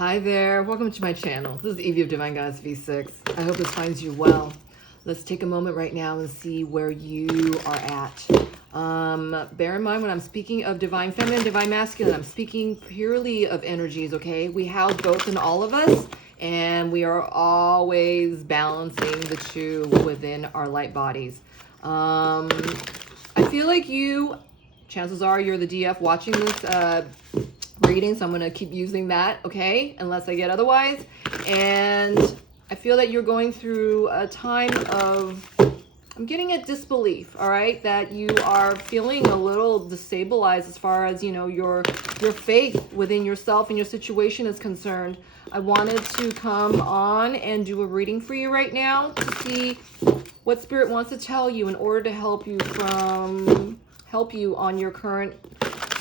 Hi there, welcome to my channel. This is Evie of Divine Goddess V6. I hope this finds you well. Let's take a moment right now and see where you are at. Bear in mind when I'm speaking of divine feminine, divine masculine, I'm speaking purely of energies, okay? We house both in all of us, and we are always balancing the two within our light bodies. I feel like chances are you're the DF watching this reading, so I'm going to keep using that, okay, unless I get otherwise. And I feel that you're going through a time of, I'm getting a disbelief, all right, that you are feeling a little destabilized as far as, you know, your faith within yourself and your situation is concerned. I wanted to come on and do a reading for you right now to see what Spirit wants to tell you in order to help you on your current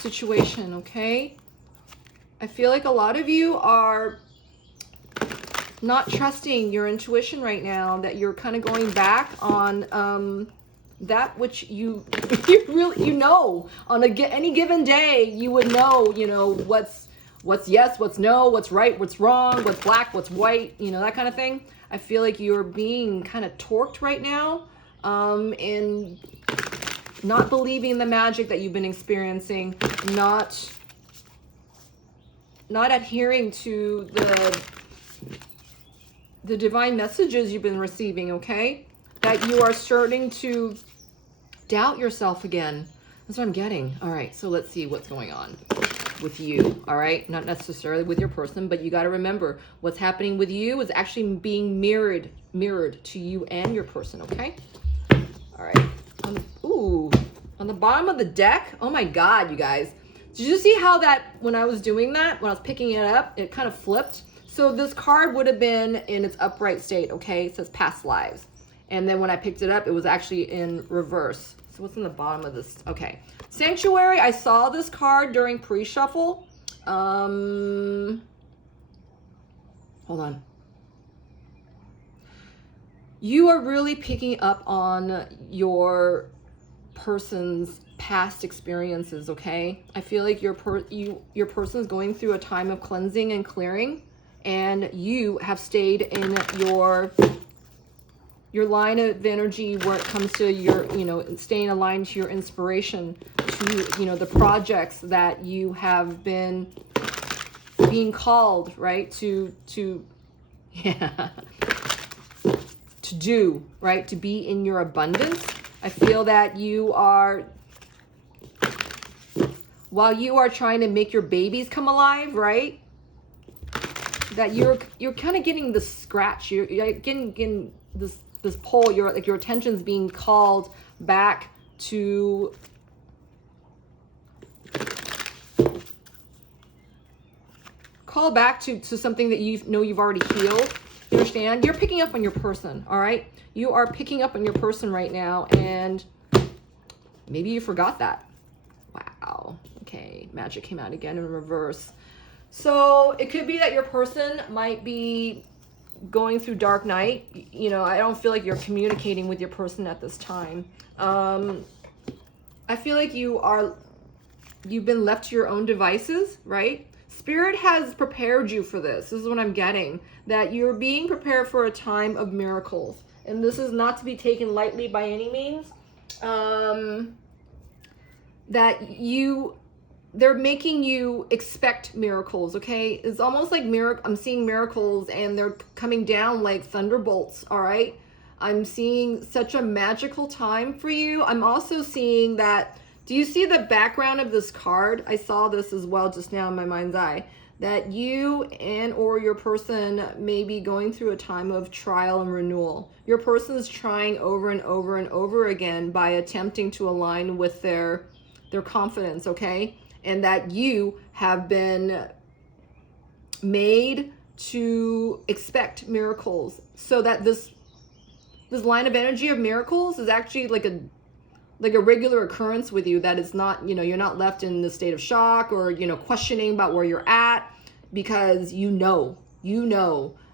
situation, okay? I feel like a lot of you are not trusting your intuition right now, that you're kind of going back on that which you know on any given day. You would know, you know, what's yes, what's no, what's right, what's wrong, what's black, what's white, you know, that kind of thing. I feel like you're being kind of torqued right now in not believing the magic that you've been experiencing, not adhering to the divine messages you've been receiving, okay? That you are starting to doubt yourself again. That's what I'm getting. All right, so let's see what's going on with you, all right? Not necessarily with your person, but you got to remember what's happening with you is actually being mirrored to you and your person, okay? All right. On the bottom of the deck, oh my God, you guys. Did you see how that, when I was doing that, when I was picking it up, it kind of flipped? So this card would have been in its upright state, okay? It says past lives. And then when I picked it up, it was actually in reverse. So what's in the bottom of this? Okay. Sanctuary, I saw this card during pre-shuffle. Hold on. You are really picking up on your person's past experiences, okay? I feel like your person is going through a time of cleansing and clearing, and you have stayed in your line of energy where it comes to your, you know, staying aligned to your inspiration, to, you know, the projects that you have been being called, right, to yeah, to do, right, to be in your abundance. I feel that you are, while you are trying to make your babies come alive, right, that you're kind of getting the scratch, you're getting this pull, your attention's being called back to something that you know you've already healed. You understand? You're picking up on your person, all right? You are picking up on your person right now, and maybe you forgot that. Wow. Okay, magic came out again in reverse. So it could be that your person might be going through dark night. You know, I don't feel like you're communicating with your person at this time. I feel like you've been left to your own devices, right? Spirit has prepared you for this. This is what I'm getting, that you're being prepared for a time of miracles. And this is not to be taken lightly by any means. That they're making you expect miracles, okay? It's almost like I'm seeing miracles and they're coming down like thunderbolts, all right? I'm seeing such a magical time for you. I'm also seeing that, do you see the background of this card? I saw this as well just now in my mind's eye, that you and or your person may be going through a time of trial and renewal. Your person is trying over and over and over again by attempting to align with their confidence, okay? And that you have been made to expect miracles, so that this line of energy of miracles is actually like a regular occurrence with you, that is not, you know, you're not left in the state of shock or, you know, questioning about where you're at, because you know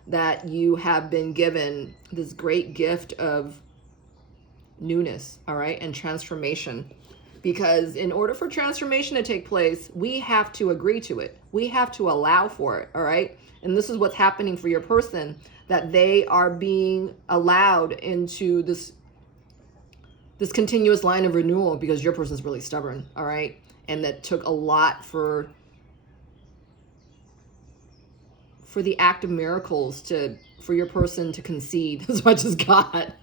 that you have been given this great gift of newness, all right, and transformation. Because in order for transformation to take place, we have to agree to it. We have to allow for it, all right? And this is what's happening for your person, that they are being allowed into this continuous line of renewal because your person's really stubborn, all right? And that took a lot for the act of miracles for your person to concede as much as God.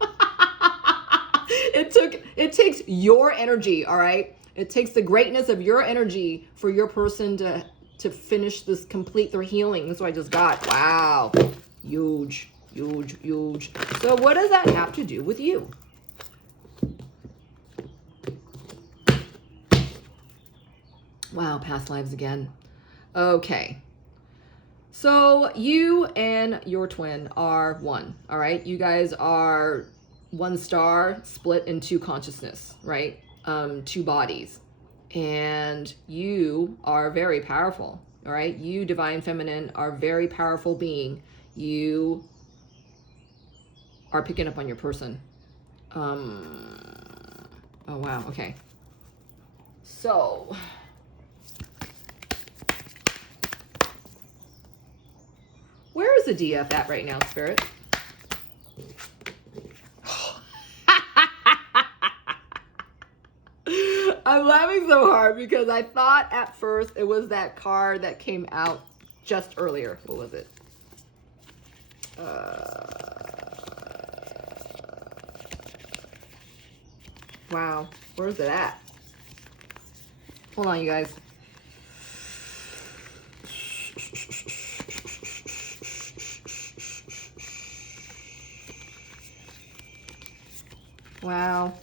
It takes your energy, all right? It takes the greatness of your energy for your person to finish this, complete their healing. That's what I just got. Wow. Huge, huge, huge. So what does that have to do with you? Wow, past lives again. Okay. So you and your twin are one, all right? You guys are one star split in two consciousness, right? Two bodies. And you are very powerful, all right? You, divine feminine, are a very powerful being. You are picking up on your person. Oh, wow, okay. So where is the DF at right now, Spirit? I'm laughing so hard because I thought at first it was that card that came out just earlier. What was it? Wow. Where's it at? Hold on, you guys. Wow.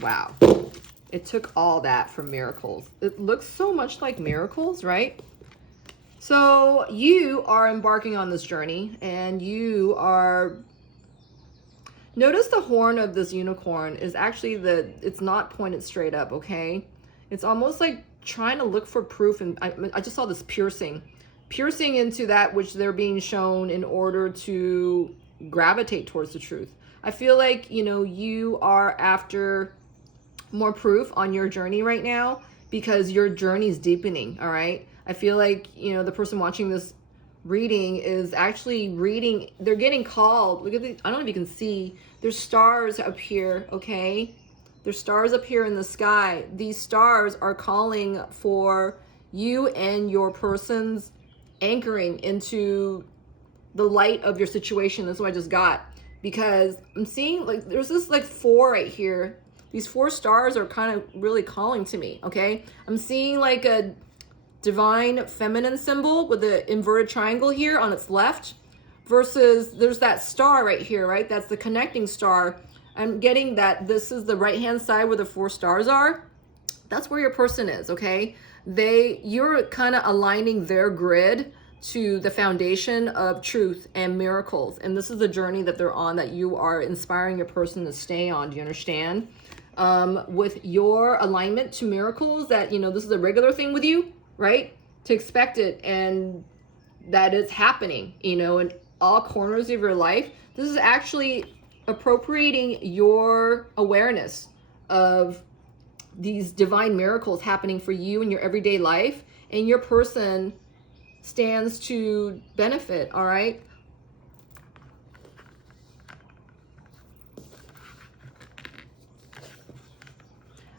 Wow. It took all that from miracles. It looks so much like miracles, right? So you are embarking on this journey, and you are... Notice the horn of this unicorn is actually it's not pointed straight up, okay? It's almost like trying to look for proof, and I just saw this piercing into that which they're being shown in order to gravitate towards the truth. I feel like, you are after more proof on your journey right now because your journey is deepening, all right? I feel like, the person watching this reading is actually reading, they're getting called. Look at these, I don't know if you can see, there's stars up here, okay? There's stars up here in the sky. These stars are calling for you and your person's anchoring into the light of your situation. That's what I just got. Because I'm seeing, like, there's this, like, 4 right here. These 4 stars are kind of really calling to me, okay? I'm seeing, like, a divine feminine symbol with the inverted triangle here on its left. Versus there's that star right here, right? That's the connecting star. I'm getting that this is the right-hand side where the 4 stars are. That's where your person is, okay? You're kind of aligning their grid to the foundation of truth and miracles. And this is the journey that they're on, that you are inspiring your person to stay on. Do you understand? With your alignment to miracles, that, this is a regular thing with you, right? To expect it, and that it's happening, in all corners of your life. This is actually appropriating your awareness of these divine miracles happening for you in your everyday life, and your person stands to benefit, all right?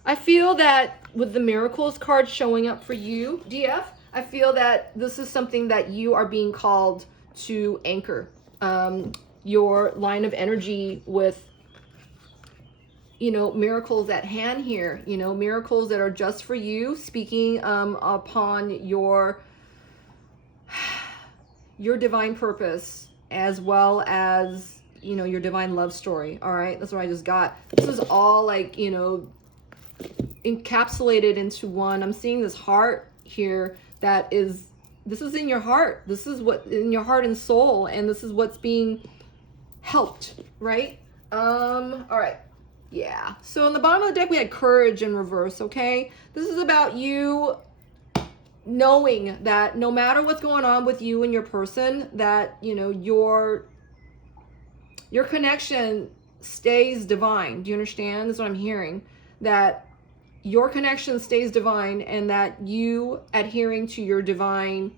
I feel that with the miracles card showing up for you, DF, I feel that this is something that you are being called to anchor your line of energy with, miracles at hand here, miracles that are just for you, speaking upon your divine purpose, as well as, your divine love story. All right. That's what I just got. This is all like, encapsulated into one. I'm seeing this heart here this is in your heart. This is what in your heart and soul. And this is what's being helped, right? All right. Yeah. So on the bottom of the deck, we had courage in reverse. Okay. This is about you knowing that no matter what's going on with you and your person, that, your connection stays divine. Do you understand? That's what I'm hearing. That your connection stays divine, and that you adhering to your divine,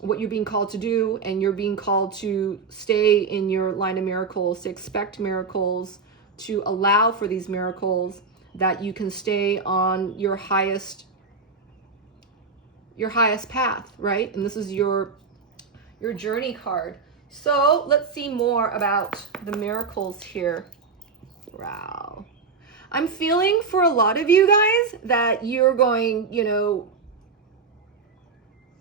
what you're being called to do, and you're being called to stay in your line of miracles, to expect miracles, to allow for these miracles, that you can stay on your highest path, right? And this is your journey card. So let's see more about the miracles here. Wow. I'm feeling for a lot of you guys that you're going, you know,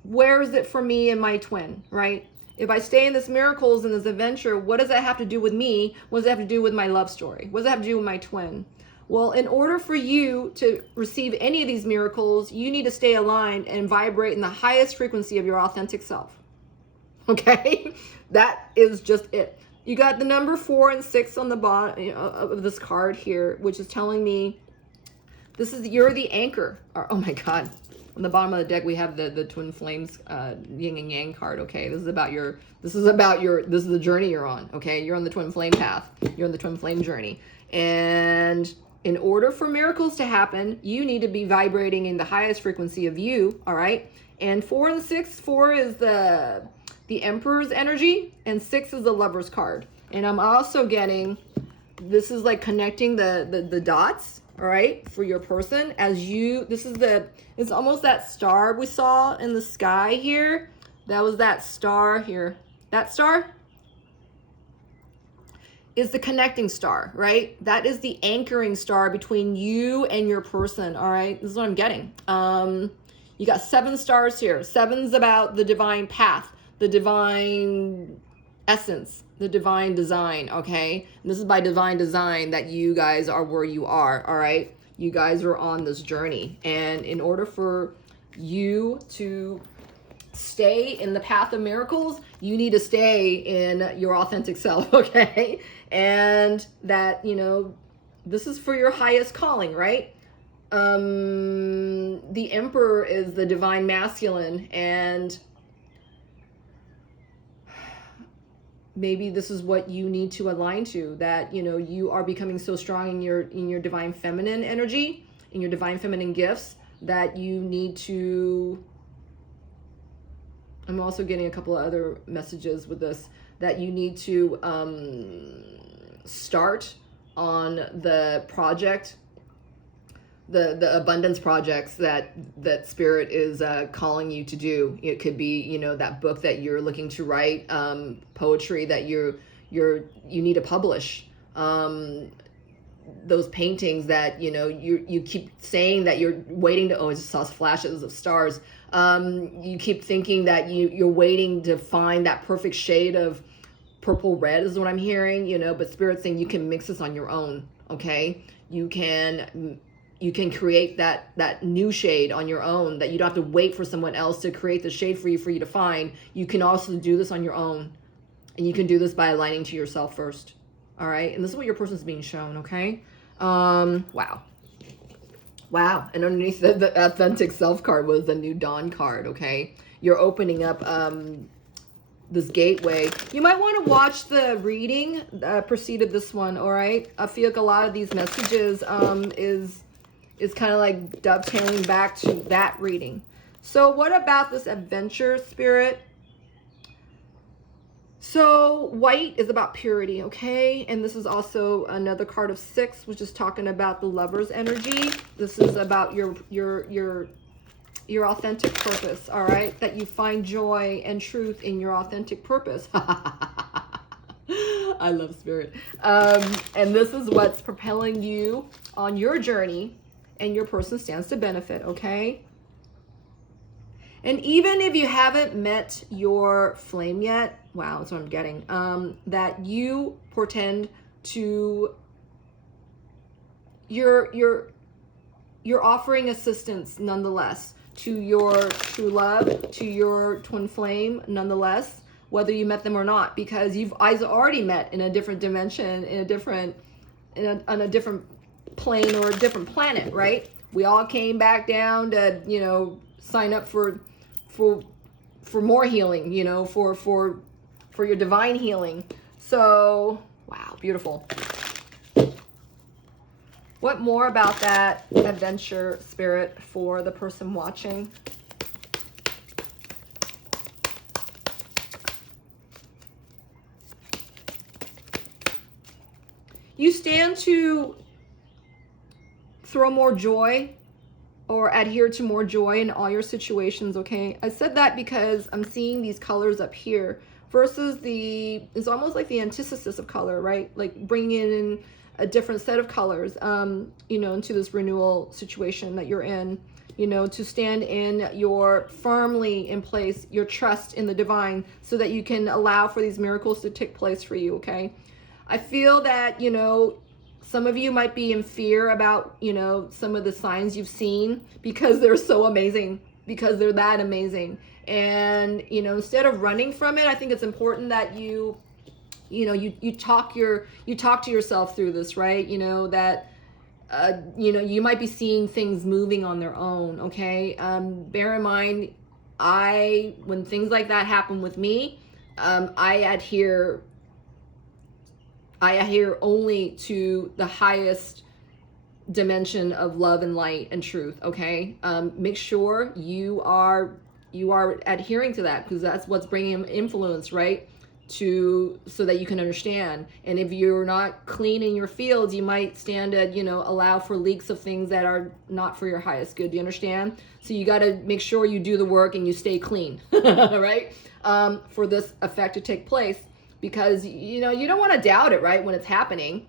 where is it for me and my twin, right? If I stay in this miracles and this adventure, what does that have to do with me? What does that have to do with my love story? What does that have to do with my twin? Well, in order for you to receive any of these miracles, you need to stay aligned and vibrate in the highest frequency of your authentic self. Okay? That is just it. You got the number 4 and 6 on the bottom of this card here, which is telling me you're the anchor. Oh my God. On the bottom of the deck, we have the twin flames, yin and yang card. Okay. This is the journey you're on. Okay. You're on the twin flame path. You're on the twin flame journey. And in order for miracles to happen, you need to be vibrating in the highest frequency of you. All right. And 4 and 6, 4 is the Emperor's energy, and 6 is the Lover's card. And I'm also getting, this is like connecting the dots, all right, for your person as you, it's almost that star we saw in the sky here. That was that star here. That star is the connecting star, right? That is the anchoring star between you and your person, all right? This is what I'm getting. You got 7 stars here. 7's about the divine path, the divine essence, the divine design, okay? And this is by divine design that you guys are where you are, all right? You guys are on this journey. And in order for you to stay in the path of miracles, you need to stay in your authentic self, okay? And that, you know, this is for your highest calling, right? The Emperor is the divine masculine, and maybe this is what you need to align to, that, you know, you are becoming so strong in your divine feminine energy, in your divine feminine gifts, that you need to, I'm also getting a couple of other messages with this, that you need to start on the project, the abundance projects that Spirit is calling you to do. It could be, you know, that book that you're looking to write, poetry that you need to publish, those paintings that, you know, you keep saying that you're waiting to, I just saw flashes of stars. You keep thinking that you're waiting to find that perfect shade of purple red is what I'm hearing, you know, but Spirit's saying you can mix this on your own, okay? You can create that new shade on your own, that you don't have to wait for someone else to create the shade for you to find. You can also do this on your own, and you can do this by aligning to yourself first. All right. And this is what your person's being shown. Okay. Wow. And underneath the authentic self card was the new dawn card. Okay. You're opening up, this gateway. You might want to watch the reading preceded this one. All right. I feel like a lot of these messages, is kind of like dovetailing back to that reading. So what about this adventure, Spirit? So white is about purity, okay? And this is also another card of 6, which is talking about the Lover's energy. This is about your authentic purpose, all right? That you find joy and truth in your authentic purpose. I love Spirit. And this is what's propelling you on your journey, and your person stands to benefit, okay? And even if you haven't met your flame yet, wow, that's what I'm getting, that you portend to, you're offering assistance nonetheless to your true love, to your twin flame nonetheless, whether you met them or not, because you've already met in a different dimension, on a different plane or a different planet, right? We all came back down to, you know, sign up for more healing, you know, for your divine healing. So Wow, beautiful. What more about that adventure spirit for the person watching? You stand to throw more joy or adhere to more joy in all your situations, okay? I said that because I'm seeing these colors up here versus it's almost like the antithesis of color, right? Like bringing in a different set of colors, you know, into this renewal situation that you're in, you know, to stand in your firmly in place, your trust in the divine so that you can allow for these miracles to take place for you, okay? I feel that, you know, some of you might be in fear about, you know, some of the signs you've seen because they're so amazing, because they're that amazing. And, you know, instead of running from it, I think it's important that you know, you talk to yourself through this, right? You know, that, you know, you might be seeing things moving on their own, okay? Bear in mind, when things like that happen with me, I adhere only to the highest dimension of love and light and truth, okay? Make sure you are adhering to that, because that's what's bringing influence, right? So that you can understand. And if you're not clean in your fields, you might stand to, you know, allow for leaks of things that are not for your highest good. Do you understand? So you got to make sure you do the work and you stay clean, right? For this effect to take place. Because, you know, you don't want to doubt it, right, when it's happening.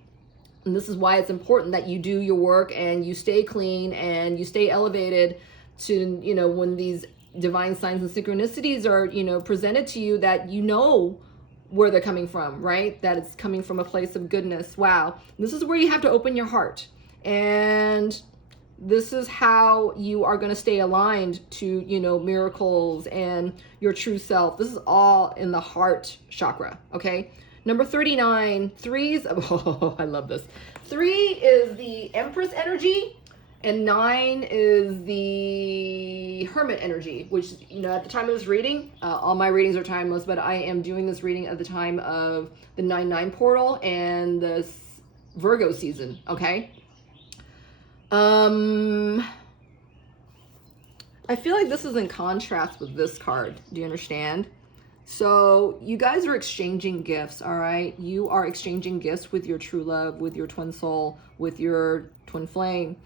And this is why it's important that you do your work and you stay clean and you stay elevated to, you know, when these divine signs and synchronicities are, you know, presented to you, that you know where they're coming from, right? That it's coming from a place of goodness. Wow. This is where you have to open your heart. And this is how you are going to stay aligned to, you know, miracles and your true self. This is all in the heart chakra, okay? Number 39, threes. Oh, I love this. 3 is the Empress energy, and 9 is the Hermit energy, which, you know, at the time of this reading, all my readings are timeless, but I am doing this reading at the time of the 9/9 portal and the Virgo season, okay? I feel like this is in contrast with this card. Do you understand? So you guys are exchanging gifts, all right? You are exchanging gifts with your true love, with your twin soul, with your twin flame.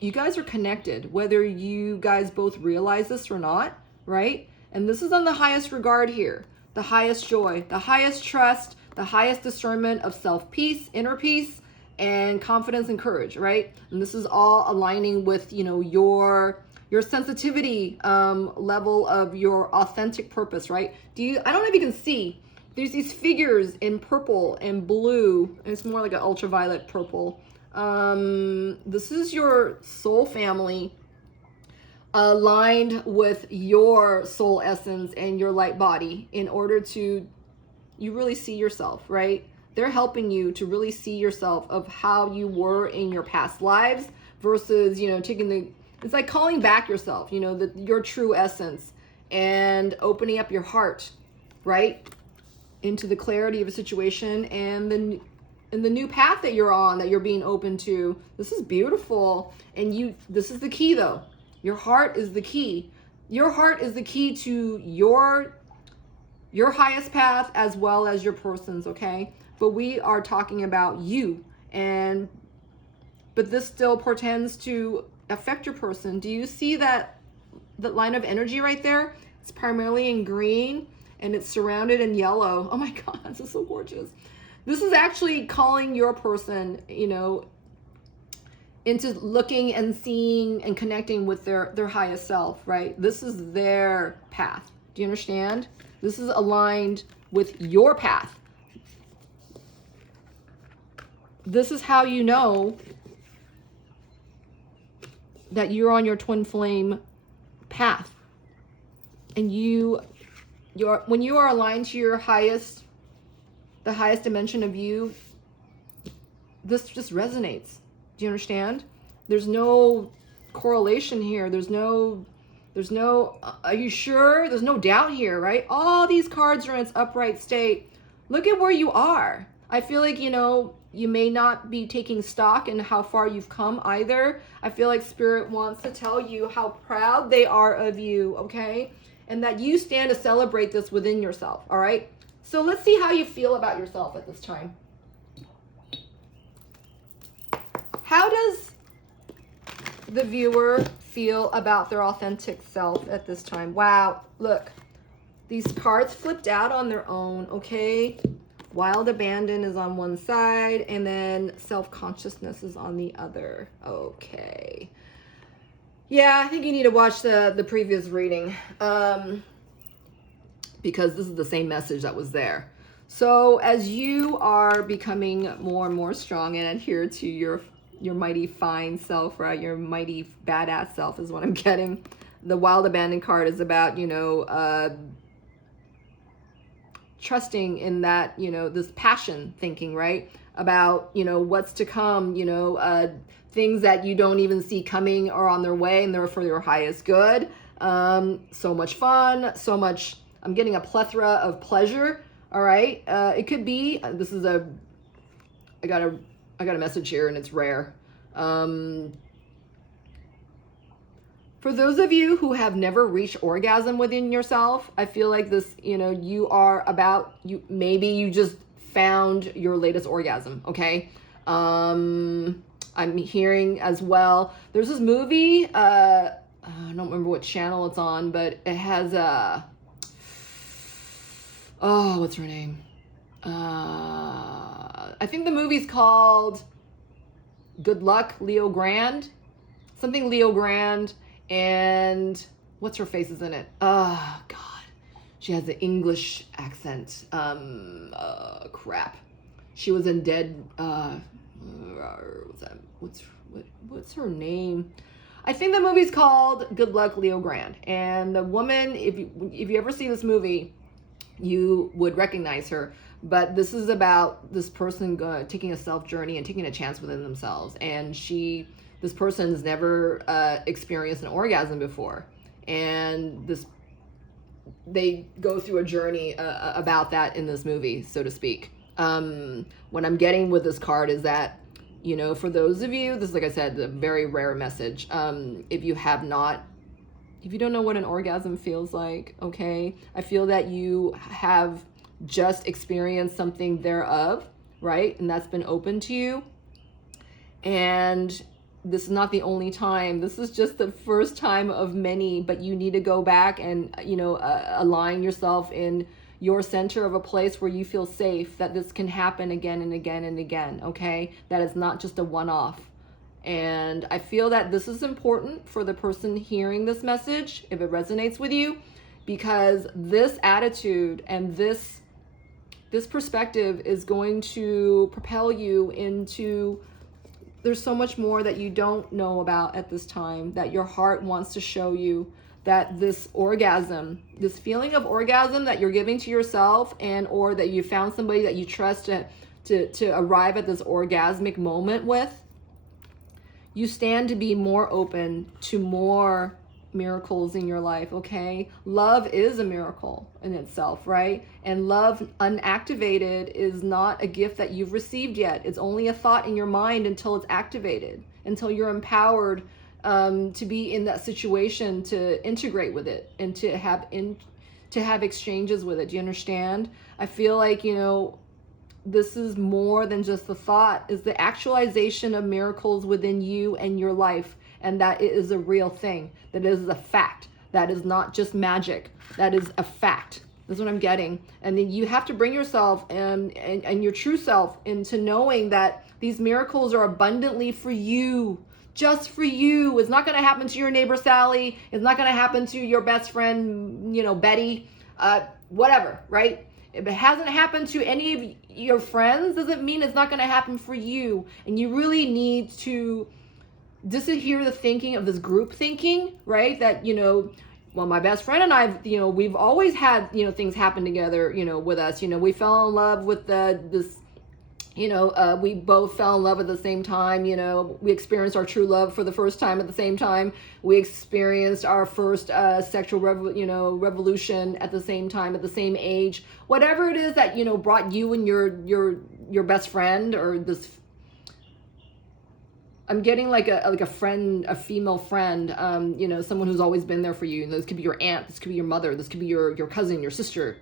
You guys are connected, whether you guys both realize this or not, right? And this is on the highest regard here, the highest joy, the highest trust, the highest discernment of self-peace, inner peace, and confidence and courage, right? And this is all aligning with, you know, your sensitivity level of your authentic purpose, right? I don't know if you can see, there's these figures in purple and blue, and it's more like an ultraviolet purple. This is your soul family aligned with your soul essence and your light body in order to, you really see yourself, right? They're helping you to really see yourself of how you were in your past lives versus, you know, it's like calling back yourself, you know, your true essence, and opening up your heart, right, into the clarity of a situation and the new path that you're on, that you're being open to. This is beautiful. And this is the key though. Your heart is the key. Your heart is the key to your highest path as well as your person's, okay? But we are talking about you, but this still portends to affect your person. Do you see that line of energy right there? It's primarily in green and it's surrounded in yellow. Oh my God, this is so gorgeous. This is actually calling your person, you know, into looking and seeing and connecting with their highest self, right? This is their path. Do you understand? This is aligned with your path. This is how you know that you're on your twin flame path. And when you are aligned to your highest, the highest dimension of you, this just resonates. Do you understand? There's no correlation here. There's no, are you sure? There's no doubt here, right? All these cards are in its upright state. look at where you are. I feel like, you know, you may not be taking stock in how far you've come either. I feel like Spirit wants to tell you how proud they are of you, okay? And that you stand to celebrate this within yourself, all right? So let's see how you feel about yourself at this time. How does the viewer feel about their authentic self at this time? Wow, look. These cards flipped out on their own, okay? Wild abandon is on one side, and then self-consciousness is on the other. Okay. Yeah, I think you need to watch the previous reading, because this is the same message that was there. So as you are becoming more and more strong and adhere to your mighty fine self, right? Your mighty badass self is what I'm getting. The wild abandon card is about, you know, trusting in that, you know, this passion thinking, right? About, you know, what's to come, you know, things that you don't even see coming are on their way and they're for your highest good. So much fun, so much, I'm getting a plethora of pleasure. All right. It could be, this is I got a message here and it's rare. For those of you who have never reached orgasm within yourself, I feel like this, you know, maybe you just found your latest orgasm, okay? I'm hearing as well, there's this movie, I don't remember what channel it's on, but it has what's her name? I think the movie's called Good Luck, Leo Grand. Something Leo Grand. And what's her face is in it? Oh, God. She has an English accent. Crap. She was in Dead. What's her name? I think the movie's called Good Luck, Leo Grand. And the woman, if you ever see this movie, you would recognize her. But this is about this person taking a self journey and taking a chance within themselves. And this person's never experienced an orgasm before. And they go through a journey about that in this movie, so to speak. What I'm getting with this card is that, you know, for those of you, this is, like I said, a very rare message. If you don't know what an orgasm feels like, okay, I feel that you have just experienced something thereof, right? And that's been open to you. And this is not the only time. This is just the first time of many, but you need to go back and, you know, align yourself in your center of a place where you feel safe, that this can happen again and again and again, okay? That is not just a one-off. And I feel that this is important for the person hearing this message, if it resonates with you, because this attitude and this perspective is going to propel you into, there's so much more that you don't know about at this time, that your heart wants to show you, that this orgasm, this feeling of orgasm that you're giving to yourself, and or that you found somebody that you trust to arrive at this orgasmic moment with, you stand to be more open to more miracles in your life, okay? Love is a miracle in itself, right? And love unactivated is not a gift that you've received yet. It's only a thought in your mind until it's activated, until you're empowered to be in that situation, to integrate with it and to have exchanges with it. Do you understand? I feel like, you know, this is more than just the thought, is the actualization of miracles within you and your life. And that it is a real thing, that it is a fact, that is not just magic, that is a fact. That's what I'm getting. And then you have to bring yourself and your true self into knowing that these miracles are abundantly for you, just for you. It's not going to happen to your neighbor Sally. It's not going to happen to your best friend, you know, Betty, whatever, right? If it hasn't happened to any of your friends, doesn't mean it's not going to happen for you. And you really need to disadhere the thinking of this group thinking, right? That, you know, well, my best friend and I, you know, we've always had, you know, things happen together, you know, with us. You know, we fell in love with this we both fell in love at the same time. We experienced our true love for the first time at the same time. We experienced our first sexual revolution at the same time, at the same age. Whatever it is that brought you and your best friend, or this, I'm getting like a friend, a female friend, someone who's always been there for you. This could be your aunt, this could be your mother, this could be your cousin, your sister,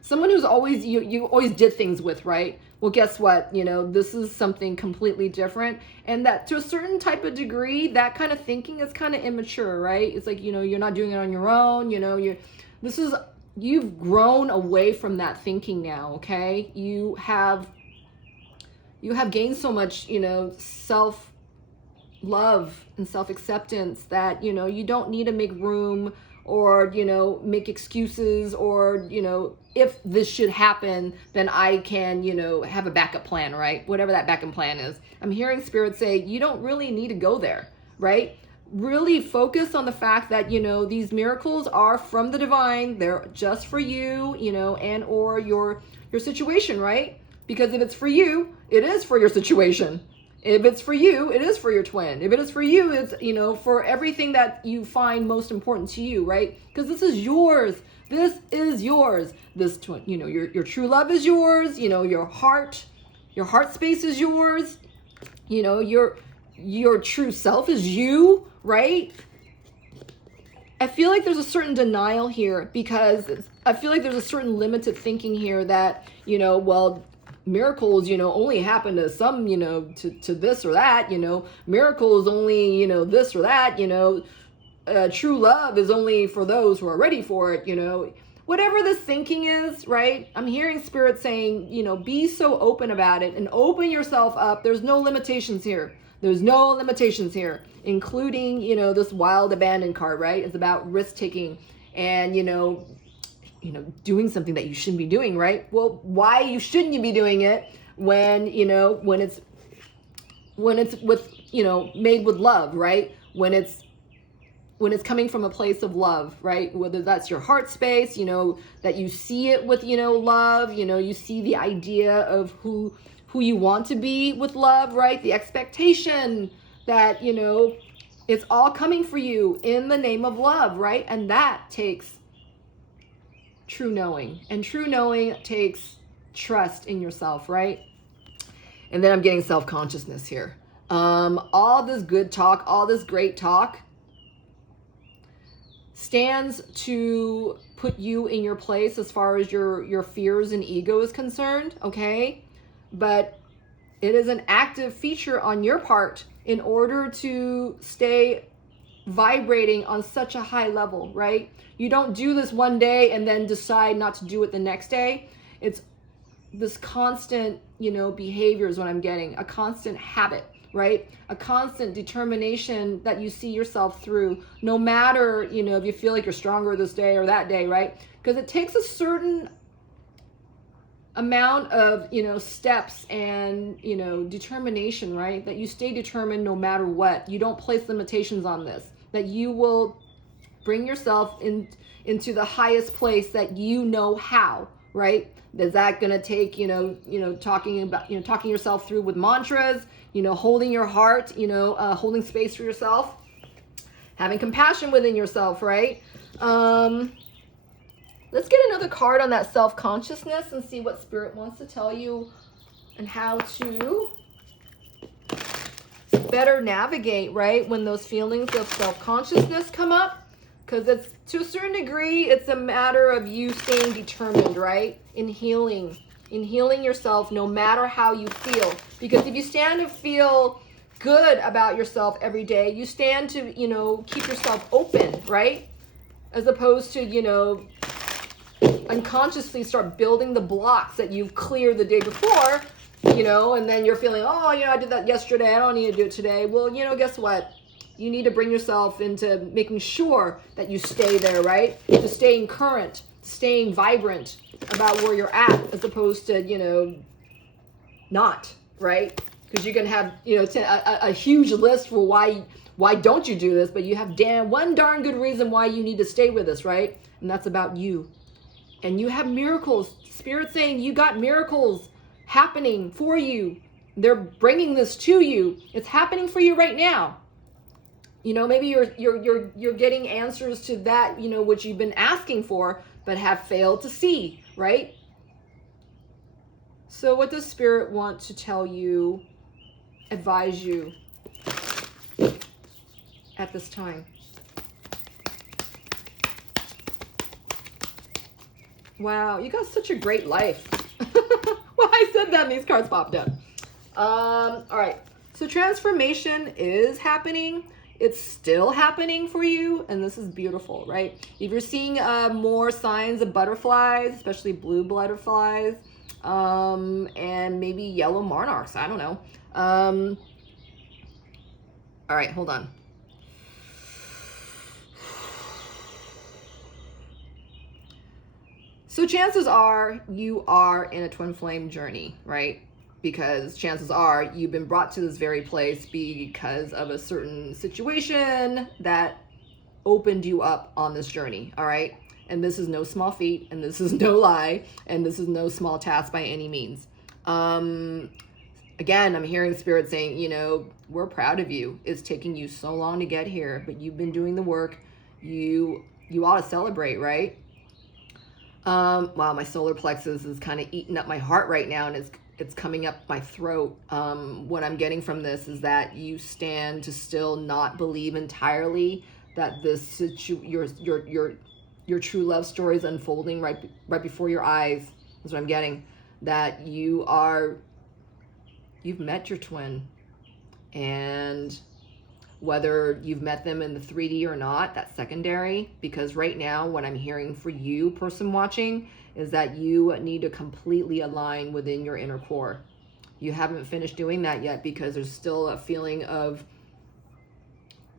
someone who's always, you always did things with, right? Well, guess what? This is something completely different. And that to a certain type of degree, that kind of thinking is kind of immature, right? It's like, you're not doing it on your own. You've grown away from that thinking now. Okay. You have gained so much, self love and self-acceptance that, you don't need to make room or, make excuses or, if this should happen, then I can, have a backup plan, right? Whatever that backup plan is. I'm hearing Spirit say, you don't really need to go there, right? Really focus on the fact that, these miracles are from the divine. They're just for you, and or your situation, right? Because if it's for you, it is for your situation. If it's for you, it is for your twin. If it is for you, it's, for everything that you find most important to you, right? Because this is yours. This is yours. This twin, your true love is yours. Your heart space is yours. Your true self is you, right? I feel like there's a certain denial here, because I feel like there's a certain limited thinking here that, miracles, only happen to some, to this or that, miracles only, this or that, true love is only for those who are ready for it, whatever this thinking is, right? I'm hearing Spirit saying, be so open about it and open yourself up. There's no limitations here. There's no limitations here, including, this wild abandon card, right? It's about risk taking and, doing something that you shouldn't be doing, right? Well, why shouldn't you be doing it when, when it's with, made with love, right? When it's coming from a place of love, right? Whether that's your heart space, that you see it with, love, you see the idea of who you want to be with love, right? The expectation that, it's all coming for you in the name of love, right? And that takes true knowing, and true knowing takes trust in yourself, right? And then I'm getting self-consciousness here. All this good talk, all this great talk stands to put you in your place as far as your fears and ego is concerned, okay? But it is an active feature on your part in order to stay vibrating on such a high level, right? You don't do this one day and then decide not to do it the next day. It's this constant, behavior is what I'm getting, a constant habit, right? A constant determination that you see yourself through, no matter, if you feel like you're stronger this day or that day, right? Because it takes a certain amount of, steps and, determination, right? That you stay determined no matter what. You don't place limitations on this, that you will bring yourself into the highest place that how, right? Is that going to take, talking yourself through with mantras, holding your heart, holding space for yourself, having compassion within yourself, right? Let's get another card on that self-consciousness and see what Spirit wants to tell you and how to better navigate, right? When those feelings of self-consciousness come up. Because it's, to a certain degree, it's a matter of you staying determined, right? In healing yourself no matter how you feel. Because if you stand to feel good about yourself every day, you stand to, keep yourself open, right? As opposed to, unconsciously start building the blocks that you've cleared the day before, and then you're feeling, I did that yesterday, I don't need to do it today. Well, guess what? You need to bring yourself into making sure that you stay there, right? To staying current, staying vibrant about where you're at, as opposed to, not, right? Because you can have, a huge list for why don't you do this, but you have one darn good reason why you need to stay with us, right? And that's about you. And you have miracles. Spirit saying you got miracles happening for you. They're bringing this to you. It's happening for you right now. You know, maybe you're getting answers to that, you know, which you've been asking for, but have failed to see, right? So what does Spirit want to tell you, advise you at this time? Wow, you got such a great life. Well, I said that and these cards popped up. All right, so transformation is happening. It's still happening for you, and this is beautiful, right? If you're seeing more signs of butterflies, especially blue butterflies, and maybe yellow monarchs, I don't know. All right, hold on. So chances are you are in a twin flame journey, right? Because chances are you've been brought to this very place because of a certain situation that opened you up on this journey, all right? And this is no small feat, and this is no lie, and this is no small task by any means. Again, I'm hearing Spirit saying, you know, we're proud of you. It's taking you so long to get here, but you've been doing the work. You ought to celebrate, right? Wow, my solar plexus is kind of eating up my heart right now, and it's coming up my throat. What I'm getting from this is that you stand to still not believe entirely that this your true love story is unfolding right before your eyes. That's what I'm getting. That you've met your twin, and whether you've met them in the 3D or not, that's secondary, because right now what I'm hearing for you, person watching, is that you need to completely align within your inner core. You haven't finished doing that yet because there's still a feeling of,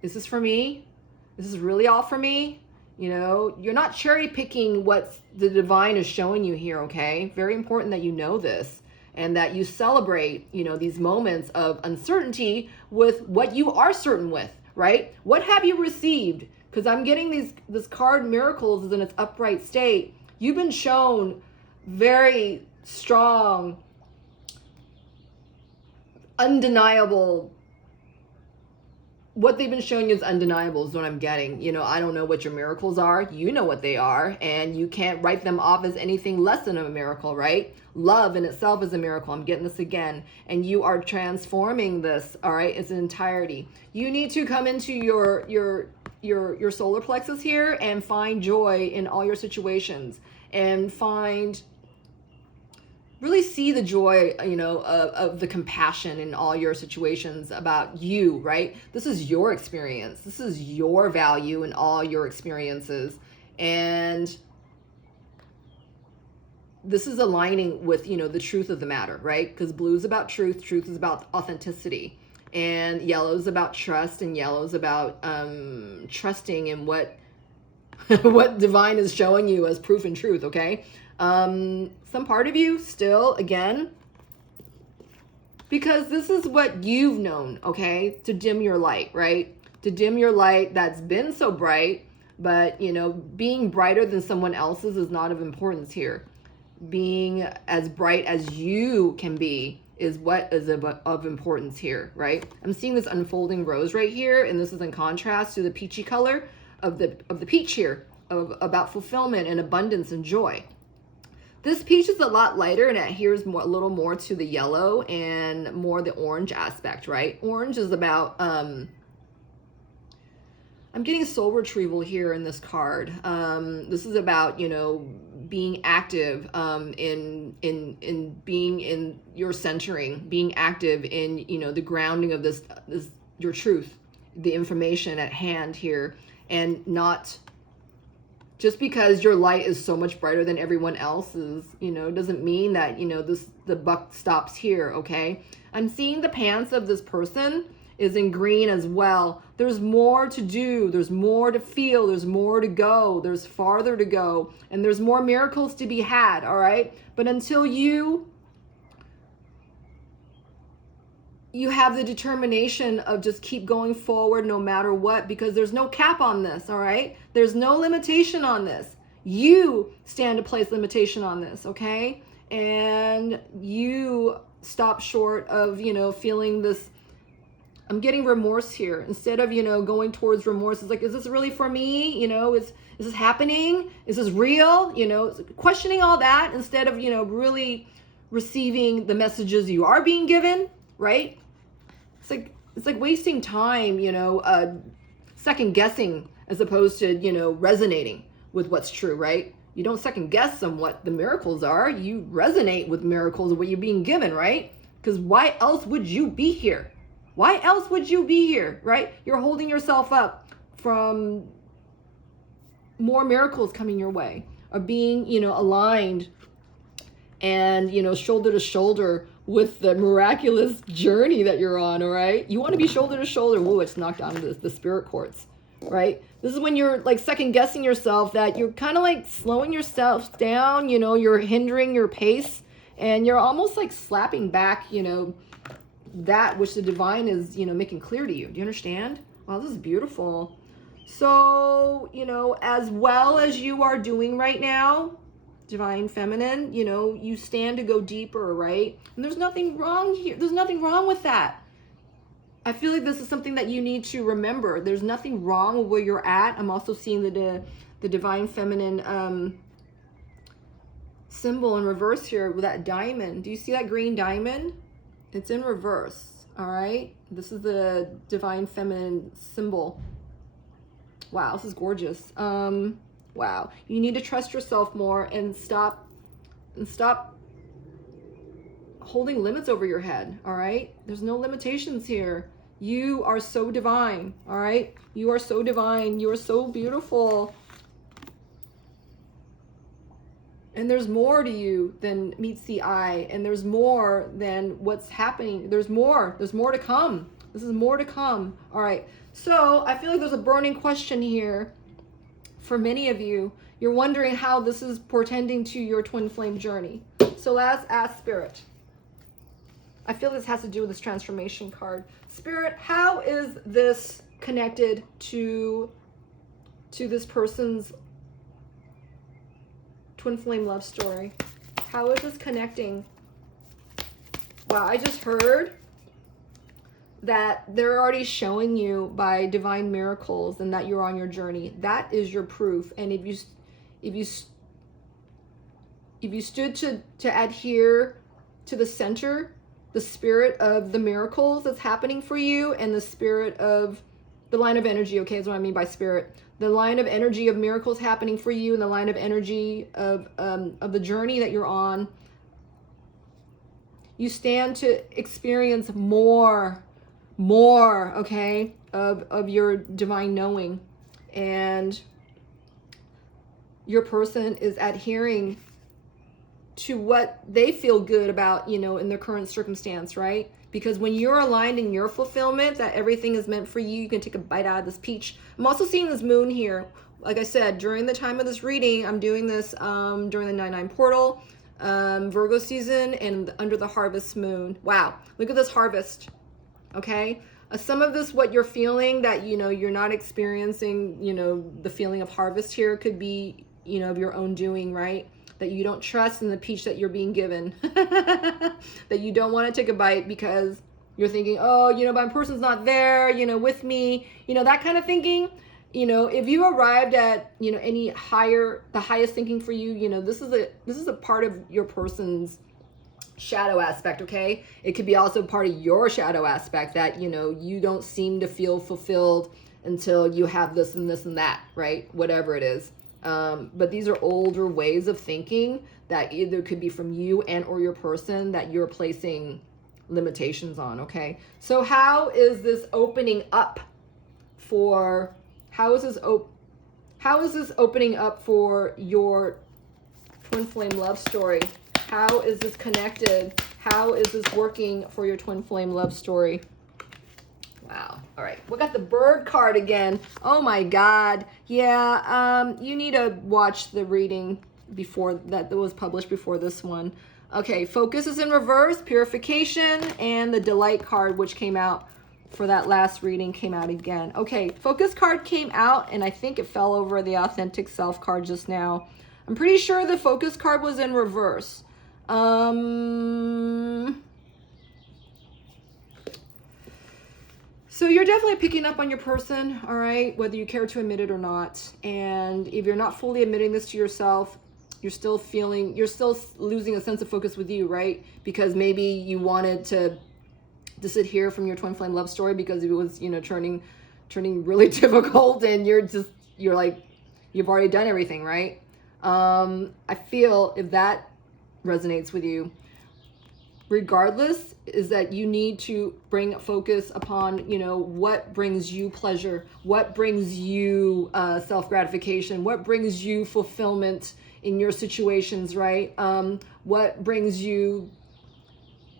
is this for me? Is this really all for me? You know, you're not cherry picking what the divine is showing you here, okay? Very important that you know this, and that you celebrate, you know, these moments of uncertainty with what you are certain with, right? What have you received? Because I'm getting this card miracles is in its upright state. You've been shown very strong, undeniable. What they've been showing you is undeniable is what I'm getting. You know, I don't know what your miracles are. You know what they are, and you can't write them off as anything less than a miracle, right? Love in itself is a miracle. I'm getting this again. And you are transforming this, all right? It's an entirety. You need to come into your solar plexus here and find joy in all your situations, and really see the joy, you know, of the compassion in all your situations about you, right? This is your experience. This is your value in all your experiences. And this is aligning with, you know, the truth of the matter, right? Because blue is about truth. Truth is about authenticity. And yellow is about trust. And yellow is about trusting in what what divine is showing you as proof and truth, okay? Some part of you still, again, because this is what you've known, okay? To dim your light, right? To dim your light that's been so bright, but, you know, being brighter than someone else's is not of importance here. Being as bright as you can be is what is of importance here, right? I'm seeing this unfolding rose right here, and this is in contrast to the peachy color of the peach here, about fulfillment and abundance and joy. This peach is a lot lighter, and it adheres a little more to the yellow and more the orange aspect, right? Orange is about, I'm getting soul retrieval here in this card. This is about, you know, being active in being in your centering, being active in, you know, the grounding of this your truth, the information at hand here, and not just because your light is so much brighter than everyone else's, you know, doesn't mean that, you know, the buck stops here, okay? I'm seeing the pants of this person is in green as well. There's more to do. There's more to feel. There's more to go. There's farther to go. And there's more miracles to be had, all right? But until you have the determination of just keep going forward no matter what, because there's no cap on this, all right? There's no limitation on this. You stand to place limitation on this, okay? and you stop short of, feeling this, I'm getting remorse here. Instead of, going towards remorse, it's like, is this really for me? Is this happening? Is this real? Questioning all that instead of, really receiving the messages you are being given, right? It's like wasting time, second guessing as opposed to, resonating with what's true, right? You don't second guess on what the miracles are. You resonate with miracles of what you're being given, right? Because why else would you be here? Why else would you be here, right? You're holding yourself up from more miracles coming your way, or being, aligned and, shoulder to shoulder with the miraculous journey that you're on, all right? You want to be shoulder to shoulder. Whoa, it's knocked down to the spirit quartz, right? This is when you're like second guessing yourself, that you're kind of like slowing yourself down, you're hindering your pace, and you're almost like slapping back, that which the divine is, making clear to you. Do you understand? Wow, this is beautiful. So, as well as you are doing right now, divine feminine, you stand to go deeper, right? And there's nothing wrong here. There's nothing wrong with that. I feel like this is something that you need to remember. There's nothing wrong with where you're at. I'm also seeing the divine feminine symbol in reverse here with that diamond. Do you see that green diamond? It's in reverse, all right? This is the divine feminine symbol. Wow, this is gorgeous. Wow, you need to trust yourself more and stop holding limits over your head, all right? There's no limitations here. You are so divine, all right? You are so divine. You are so beautiful. And there's more to you than meets the eye. And there's more than what's happening. There's more to come. This is more to come. All right. So I feel like there's a burning question here for many of you. You're wondering how this is portending to your twin flame journey. So let's ask Spirit. I feel this has to do with this transformation card. Spirit, how is this connected to this person's twin flame love story? How is this connecting? Wow, I just heard that they're already showing you by divine miracles and that you're on your journey. That is your proof. And if you stood to adhere to the center, the spirit of the miracles that's happening for you, and the spirit of the line of energy, okay, is what I mean by spirit. The line of energy of miracles happening for you, and the line of energy of the journey that you're on, you stand to experience more, okay, of your divine knowing. And your person is adhering to what they feel good about, in their current circumstance, right? Because when you're aligned in your fulfillment, that everything is meant for you, you can take a bite out of this peach. I'm also seeing this moon here. Like I said, during the time of this reading, I'm doing this during the 9/9 portal, Virgo season, and under the harvest moon. Wow, look at this harvest, okay? Some of this, what you're feeling, that, you're not experiencing, the feeling of harvest here, could be, of your own doing, right? That you don't trust in the peach that you're being given, that you don't want to take a bite because you're thinking, oh, my person's not there, with me, that kind of thinking. If you arrived at, any higher, the highest thinking for you, this is a part of your person's shadow aspect, okay? It could be also part of your shadow aspect that, you don't seem to feel fulfilled until you have this and this and that, right? Whatever it is. But these are older ways of thinking that either could be from you and or your person that you're placing limitations on, okay? So how is this opening up for, how is this opening up for your twin flame love story? How is this connected? How is this working for your twin flame love story? Wow. All right. We got the bird card again. Oh my God. Yeah. You need to watch the reading before that was published before this one. Okay. Focus is in reverse, purification, and the delight card, which came out for that last reading, came out again. Okay. Focus card came out, and I think it fell over the authentic self card just now. I'm pretty sure the focus card was in reverse. So you're definitely picking up on your person, all right, whether you care to admit it or not. And if you're not fully admitting this to yourself, you're still losing a sense of focus with you, right? Because maybe you wanted to sit here from your twin flame love story because it was, turning really difficult, and you're like, you've already done everything, right? I feel if that resonates with you, regardless, is that you need to bring focus upon, what brings you pleasure, what brings you self-gratification, what brings you fulfillment in your situations, right? What brings you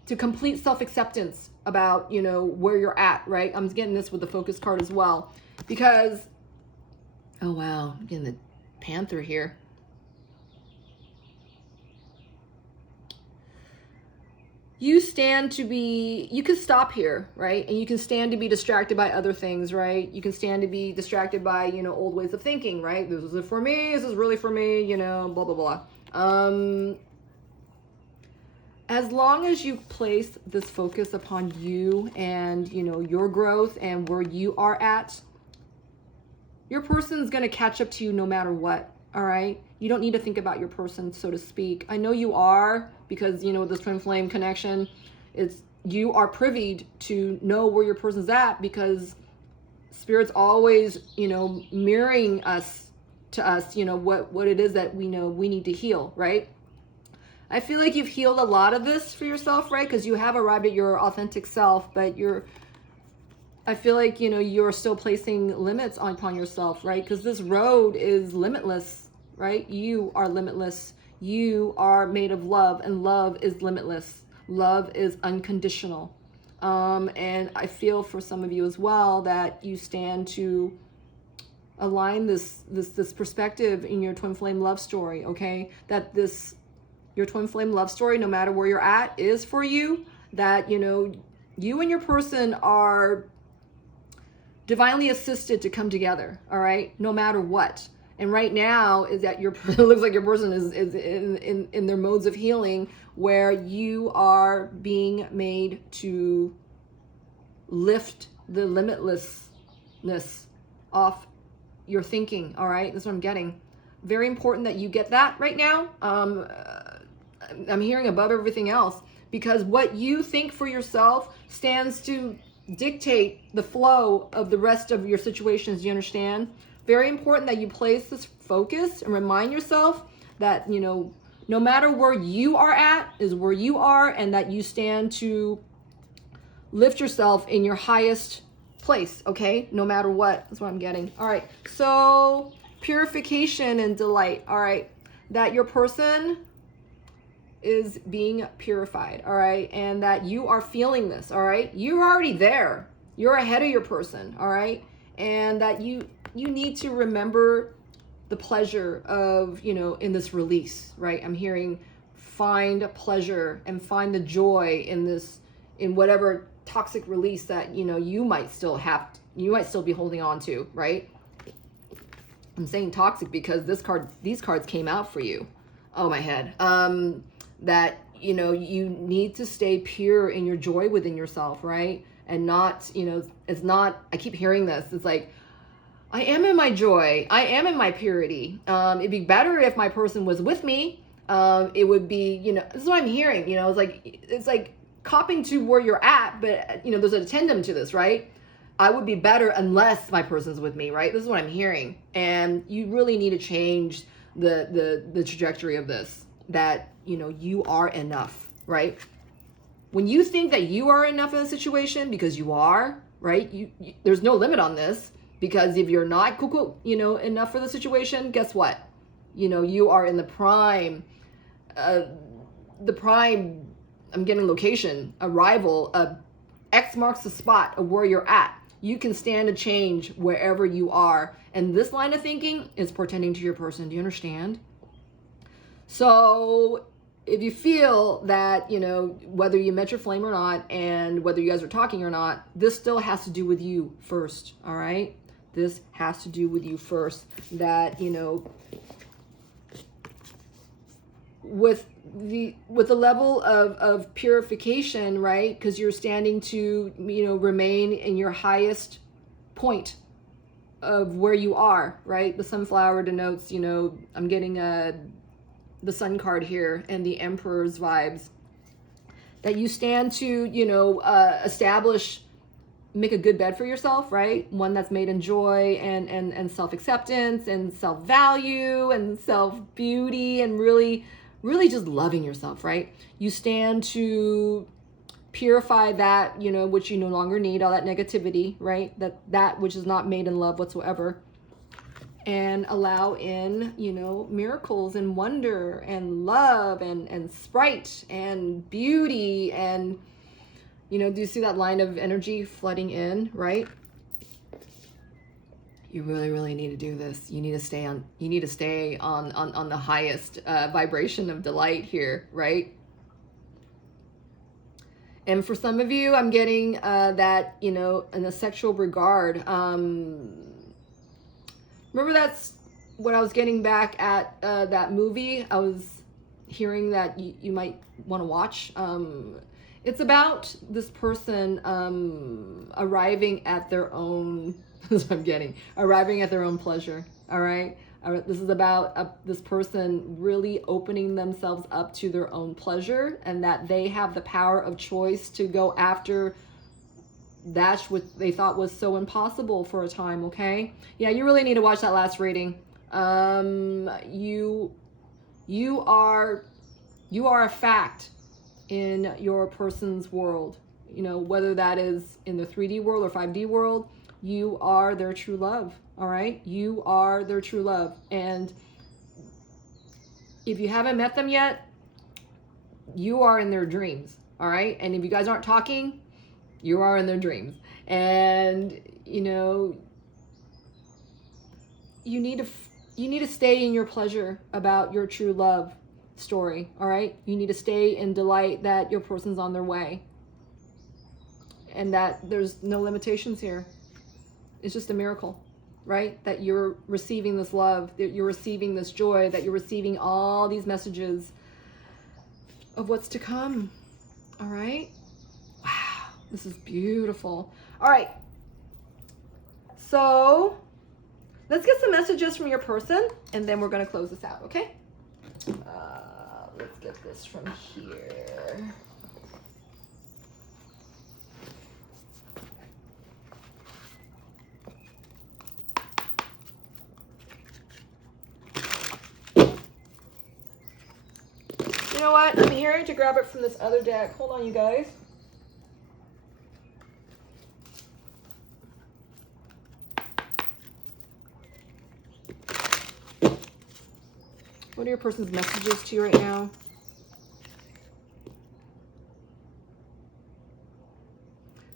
to complete self-acceptance about, where you're at, right? I'm getting this with the focus card as well, because, oh wow, I'm getting the Panther here. You can stop here, right? And you can stand to be distracted by other things, right? You can stand to be distracted by, old ways of thinking, right? This is for me, this is really for me, blah, blah, blah. As long as you place this focus upon you and, your growth and where you are at, your person's going to catch up to you no matter what, all right? You don't need to think about your person, so to speak. I know you are, because, with this twin flame connection, you are privy to know where your person's at, because Spirit's always, mirroring us to us, what it is that we know we need to heal, right? I feel like you've healed a lot of this for yourself, right? Because you have arrived at your authentic self, but I feel like, you're still placing limits upon yourself, right? Because this road is limitless, right? You are limitless. You are made of love, and love is limitless. Love is unconditional. And I feel for some of you as well that you stand to align this perspective in your twin flame love story, okay? That your twin flame love story, no matter where you're at, is for you. That, you and your person are divinely assisted to come together, all right? No matter what. And right now is that it looks like your person is in their modes of healing, where you are being made to lift the limitlessness off your thinking, all right? That's what I'm getting. Very important that you get that right now. I'm hearing above everything else, because what you think for yourself stands to dictate the flow of the rest of your situations. You understand? Very important that you place this focus and remind yourself that, no matter where you are at is where you are, and that you stand to lift yourself in your highest place, okay? No matter what. That's what I'm getting. All right. So purification and delight. All right. That your person is being purified, all right? And that you are feeling this, all right? You're already there. You're ahead of your person, all right? And that you need to remember the pleasure of, in this release, right? I'm hearing find pleasure and find the joy in whatever toxic release that, you might still be holding on to, right? I'm saying toxic because these cards came out for you. Oh, my head. That, you need to stay pure in your joy within yourself, right? And not, it's not, I keep hearing this. It's like, I am in my joy. I am in my purity. It'd be better if my person was with me. It would be, this is what I'm hearing, it's like copping to where you're at, but, there's an addendum to this, right? I would be better unless my person's with me, right? This is what I'm hearing. And you really need to change the trajectory of this, that, you are enough, right? When you think that you are enough in a situation, because you are, right? There's no limit on this, because if you're not enough for the situation, guess what? You are in the prime, I'm getting location, arrival, X marks the spot of where you're at. You can stand to change wherever you are. And this line of thinking is pertaining to your person. Do you understand? So if you feel that, whether you met your flame or not, and whether you guys are talking or not, this still has to do with you first, all right? This has to do with you first. That, with with the level of purification, right? Because you're standing to, remain in your highest point of where you are, right? The sunflower denotes, I'm getting the sun card here and the emperor's vibes. That you stand to, establish, make a good bed for yourself, right? One that's made in joy and self-acceptance and self-value and self-beauty and really, really just loving yourself, right? You stand to purify that, which you no longer need, all that negativity, right? That which is not made in love whatsoever. And allow in, miracles and wonder and love and sprite and beauty and, do you see that line of energy flooding in, right? You really, really need to do this. You need to stay on the highest vibration of delight here, right? And for some of you, I'm getting that, in a sexual regard. Remember that's what I was getting back at that movie I was hearing that you might want to watch. It's about this person arriving at their own, that's what I'm getting, arriving at their own pleasure, all right? This is about this person really opening themselves up to their own pleasure and that they have the power of choice to go after that's what they thought was so impossible for a time, okay? Yeah, you really need to watch that last reading. You are a fact in your person's world. Whether that is in the 3D world or 5D world, you are their true love, all right? You are their true love. And if you haven't met them yet, you are in their dreams, all right? And if you guys aren't talking, you are in their dreams. And, you need to stay in your pleasure about your true love story, all right? You need to stay in delight that your person's on their way. And that there's no limitations here. It's just a miracle, right? That you're receiving this love, that you're receiving this joy, that you're receiving all these messages of what's to come, all right? This is beautiful. All right. So let's get some messages from your person and then we're going to close this out, okay? Let's get this from here. You know what? I'm hearing to grab it from this other deck. Hold on, you guys. What are your person's messages to you right now?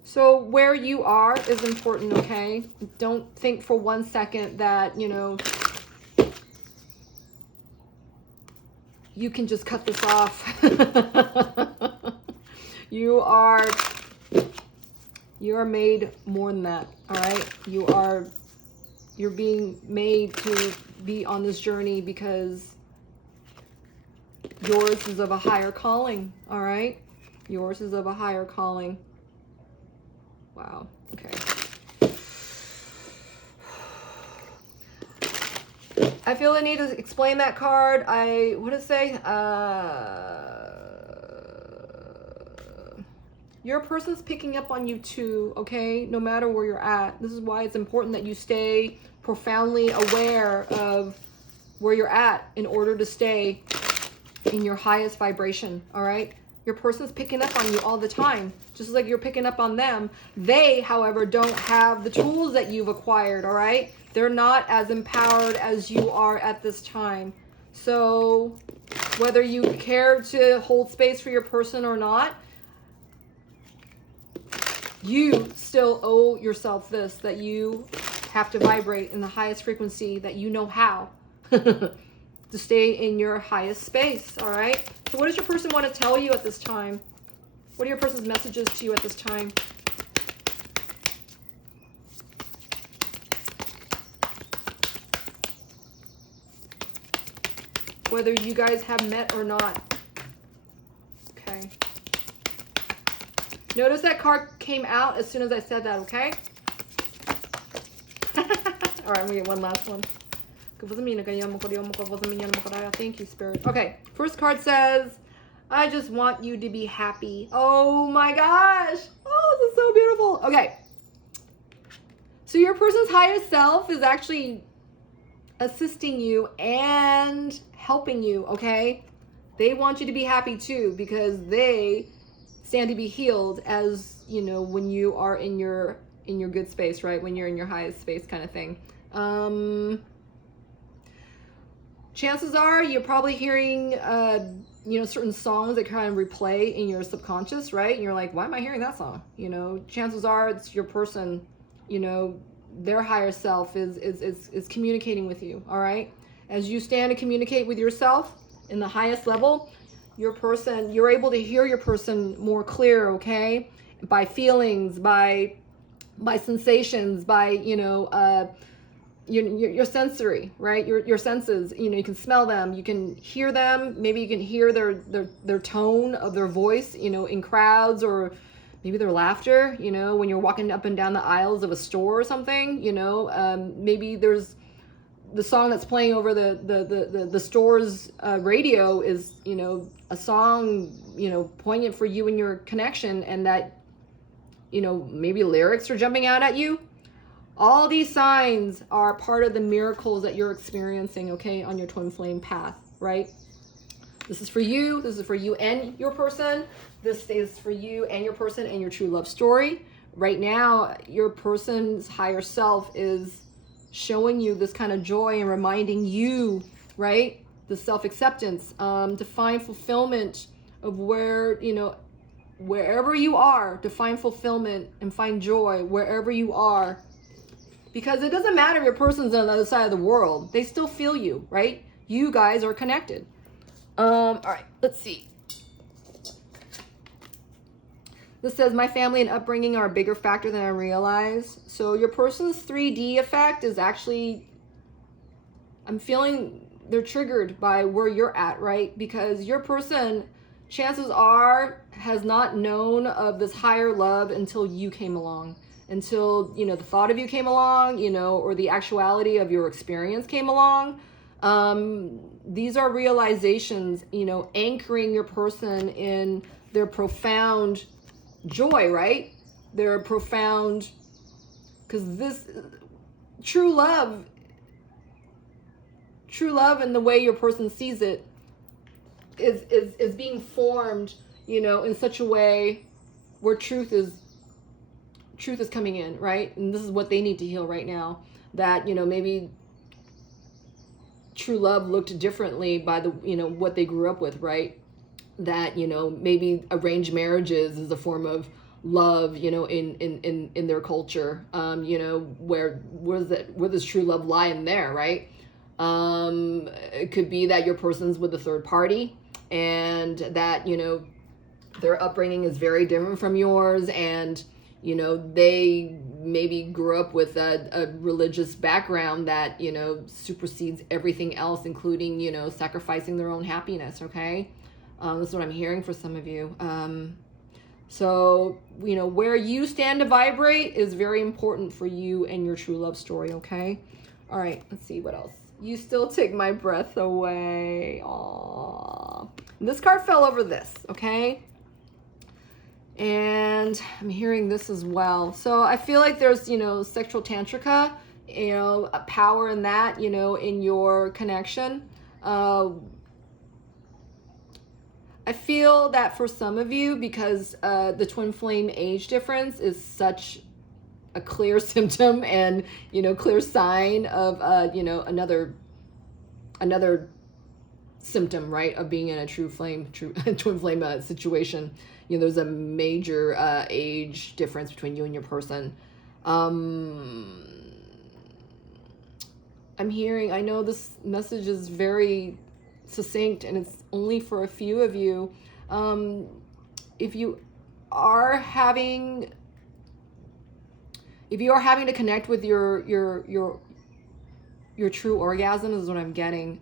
So where you are is important, okay? Don't think for 1 second that, you can just cut this off. You are made more than that, all right? You're being made to be on this journey because yours is of a higher calling, all right? Yours is of a higher calling. Wow, okay. I feel the need to explain that card. What did it say? Your person's picking up on you too, okay? No matter where you're at. This is why it's important that you stay profoundly aware of where you're at in order to stay in your highest vibration, all right? Your person's picking up on you all the time, just like you're picking up on them. They, however, don't have the tools that you've acquired, all right? They're not as empowered as you are at this time. So whether you care to hold space for your person or not, you still owe yourself this, that you have to vibrate in the highest frequency that you know how to stay in your highest space, all right? So what does your person want to tell you at this time? What are your person's messages to you at this time? Whether you guys have met or not. Notice that card came out as soon as I said that, okay? All right, I'm gonna get one last one. Thank you, Spirit. Okay, first card says, I just want you to be happy. Oh my gosh. Oh, this is so beautiful. Okay. So your person's highest self is actually assisting you and helping you, okay? They want you to be happy too, because they stand to be healed, as you know, when you are in your good space, right? When you're in your highest space kind of thing. Chances are you're probably hearing certain songs that kind of replay in your subconscious, right? And you're like, why am I hearing that song? You know, chances are it's your person, you know, their higher self is communicating with you, all right? As you stand to communicate with yourself in the highest level, your person, you're able to hear your person more clear, okay? By feelings, by sensations, by, your sensory, right? Your senses, you can smell them, you can hear them, maybe you can hear their tone of their voice, in crowds, or maybe their laughter, when you're walking up and down the aisles of a store or something, maybe there's the song that's playing over the store's radio is, a song, poignant for you and your connection, and that, maybe lyrics are jumping out at you. All these signs are part of the miracles that you're experiencing, okay, on your twin flame path, right? This is for you. This is for you and your person. This is for you and your person and your true love story. Right now, your person's higher self is showing you this kind of joy and reminding you, right, the self-acceptance, to find fulfillment of where, wherever you are, to find fulfillment and find joy wherever you are. Because it doesn't matter if your person's on the other side of the world. They still feel you, right? You guys are connected. All right, let's see. This says, my family and upbringing are a bigger factor than I realize. So your person's 3D effect is actually, I'm feeling they're triggered by where you're at, right? Because your person, chances are, has not known of this higher love until you came along. Until, the thought of you came along, or the actuality of your experience came along. These are realizations, anchoring your person in their profound joy, right? Their profound, because this true love and the way your person sees it is being formed, in such a way where truth is coming in, right? And this is what they need to heal right now. That, maybe true love looked differently by the, what they grew up with, right? That, maybe arranged marriages is a form of love, in their culture. Where does true love lie in there, right? It could be that your person's with a third party, and that, their upbringing is very different from yours, and they maybe grew up with a religious background that, supersedes everything else, including, sacrificing their own happiness, okay? This is what I'm hearing for some of you. So, where you stand to vibrate is very important for you and your true love story, okay? All right, let's see what else. You still take my breath away. Aww. This card fell over this, okay? And I'm hearing this as well. So I feel like there's, sexual tantrika, a power in that, in your connection. I feel that for some of you, because the twin flame age difference is such a clear symptom and, clear sign of, another symptom, right, of being in a twin flame situation. There's a major age difference between you and your person. I'm hearing, I know this message is very succinct and it's only for a few of you. If you are having to connect with your true orgasm, is what I'm getting.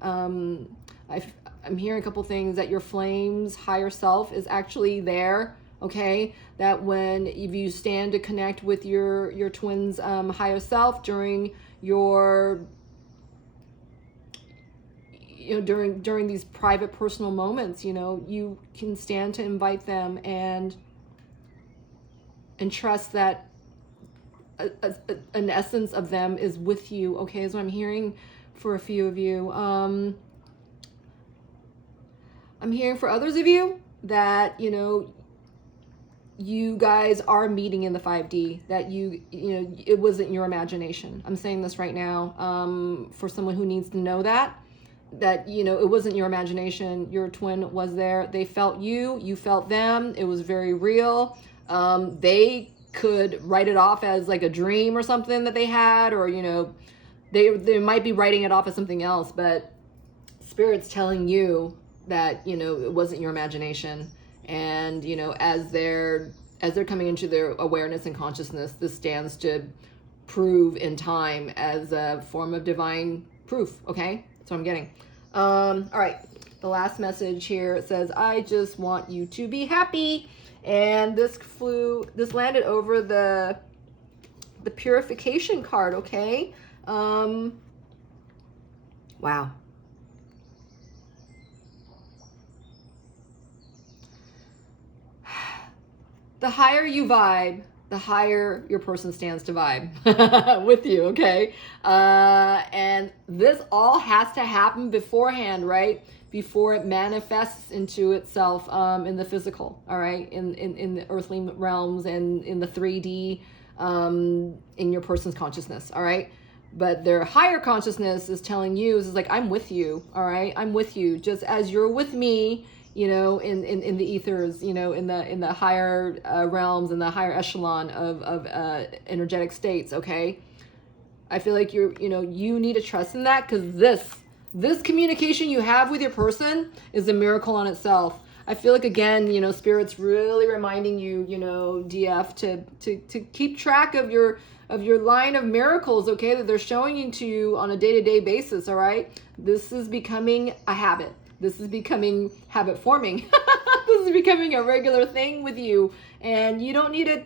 I'm hearing a couple things, that your flame's higher self is actually there, okay? That when if you stand to connect with your twin's higher self during your during these private personal moments, you can stand to invite them and trust that an essence of them is with you, okay, is what I'm hearing for a few of you. I'm hearing for others of you that, you guys are meeting in the 5D, that it wasn't your imagination. I'm saying this right now for someone who needs to know that it wasn't your imagination. Your twin was there. They felt you felt them. It was very real. They could write it off as like a dream or something that they had, or they might be writing it off as something else, but Spirit's telling you that it wasn't your imagination. And as they're coming into their awareness and consciousness, this stands to prove in time as a form of divine proof. Okay, that's what I'm getting. All right, the last message here, it says, I just want you to be happy. And this landed over the purification card. Okay. Wow. The higher you vibe, the higher your person stands to vibe with you, okay? And this all has to happen beforehand, right? Before it manifests into itself in the physical, all right? In the earthly realms and in the 3D, in your person's consciousness, all right? But their higher consciousness is telling you, is like, I'm with you, all right? I'm with you, just as you're with me, in the ethers, in the higher realms, in the higher echelon of energetic states, okay? I feel like you need to trust in that, because this communication you have with your person is a miracle on itself. I feel like, again, Spirit's really reminding you, DF, to keep track of your line of miracles, okay, that they're showing to you on a day-to-day basis, all right? This is becoming a habit. This is becoming habit forming. This is becoming a regular thing with you. And you don't need to,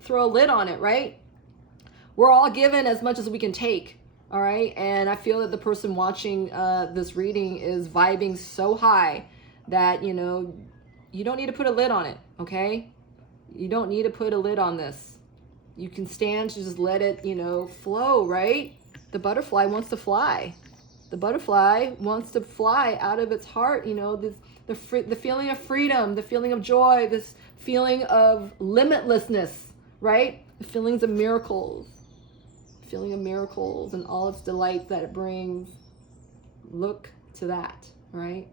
throw a lid on it, right? We're all given as much as we can take, all right? And I feel that the person watching this reading is vibing so high that, you don't need to put a lid on it, okay? You don't need to put a lid on this. You can stand to just let it, flow, right? The butterfly wants to fly. The butterfly wants to fly out of its heart, the feeling of freedom, the feeling of joy, this feeling of limitlessness, right? The feelings of miracles, and all its delight that it brings. Look to that, right?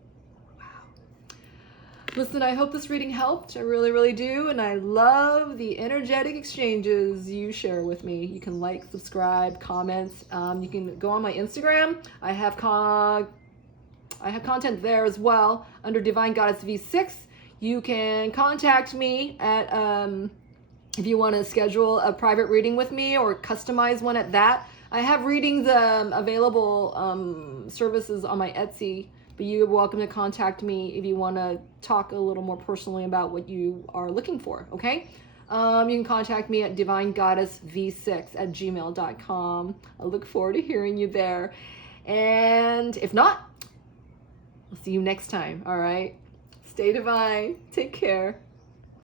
Listen, I hope this reading helped. I really, really do. And I love the energetic exchanges you share with me. You can like, subscribe, comments. You can go on my Instagram. I have content there as well under Divine Goddess V6. You can contact me at, if you want to schedule a private reading with me or customize one at that. I have readings available, services on my Etsy. But you're welcome to contact me if you want to talk a little more personally about what you are looking for, okay? You can contact me at divinegoddessv6@gmail.com. I look forward to hearing you there. And if not, I'll see you next time, all right? Stay divine. Take care.